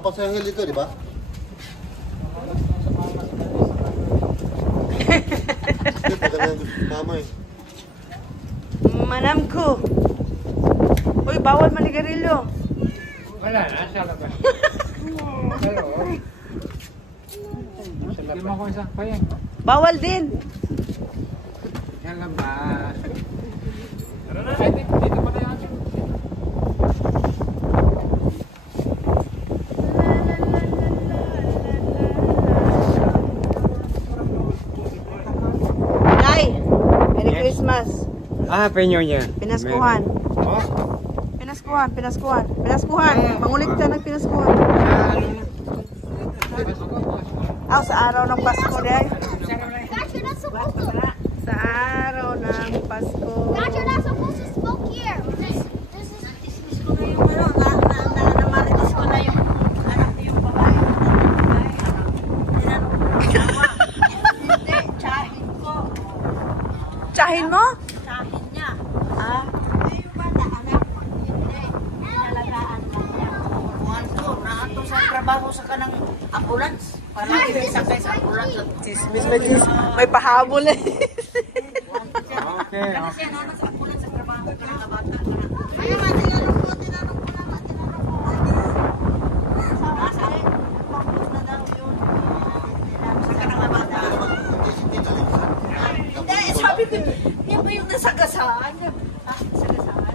Napasahil ito, di ba? Mama eh. Manam ko. Uy, bawal manigarilyo. Wala na, sa labas. Hindi mo ako isang payang. Bawal din. Sa labas. Dito pa na yan. Nay, Merry Christmas. Happy New Year. Pinaskuhan. Oh? Pinaskuhan. Mangulit ka ng pinaskuhan. Sa araw ng Pasko, day. Gosh, you're not supposed to. Sa araw ng Pasko. Gosh, you're not supposed to smoke here. This is ko na yung namaritis ko na yung anak ko yung babae. Hindi, tsahin ko. Tsahin mo? Tsahin niya. Hindi yung bata, anak ko. Hindi, inalagaan lang niya. Naato sa trabaho sa kanang ambulance. Para sakay sa ambulance. Chismis. May pahabol eh. Okay. Kasi ano sa ambulance sa trabaho ka ng bata. Ay, tinanong ko naman. Sabi, focus na daw yun. Sa kanang bata. Hindi, sabi ko, yan ba yung nasagasaan? Nasagasaan?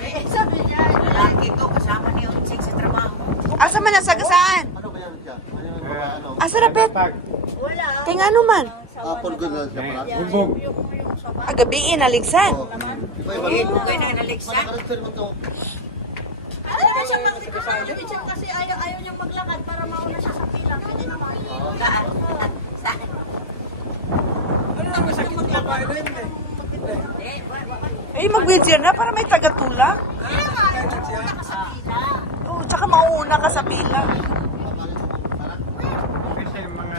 Eh, sabi niya, lalaki ko, kasama niya yung chick sa trabaho. Asa man nasagasaan? Ano ba yan siya? Ano? Asa rapet? Wala. Kaya nga naman. For good na siya pala. Bubog. Gabiin, naligsan. Bugay na naligsan. Nakarakter mo ito. Ano naman siya mag-decide kasi ayaw niyang maglakad para mauna siya sa pila. Pwede naman. Saan? Saan? Ano naman sa maglakad rin eh? Eh, mag-wheelchair na para may tagatulak. Mauna ka sa pila. Oo, tsaka mauuna ka sa pila. Kasi mga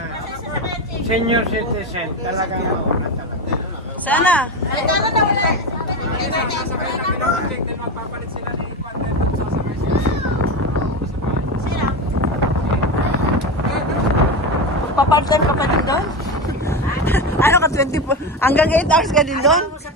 senior citizen talaga nauna talaga. Sana. Ay, tama na wala. Magpapalit sila ni content at sasabay sila sa bahay. Sila. Papalitan ka pa din doon? Ano ka, 24? Hanggang 8 hours ka din doon? Sa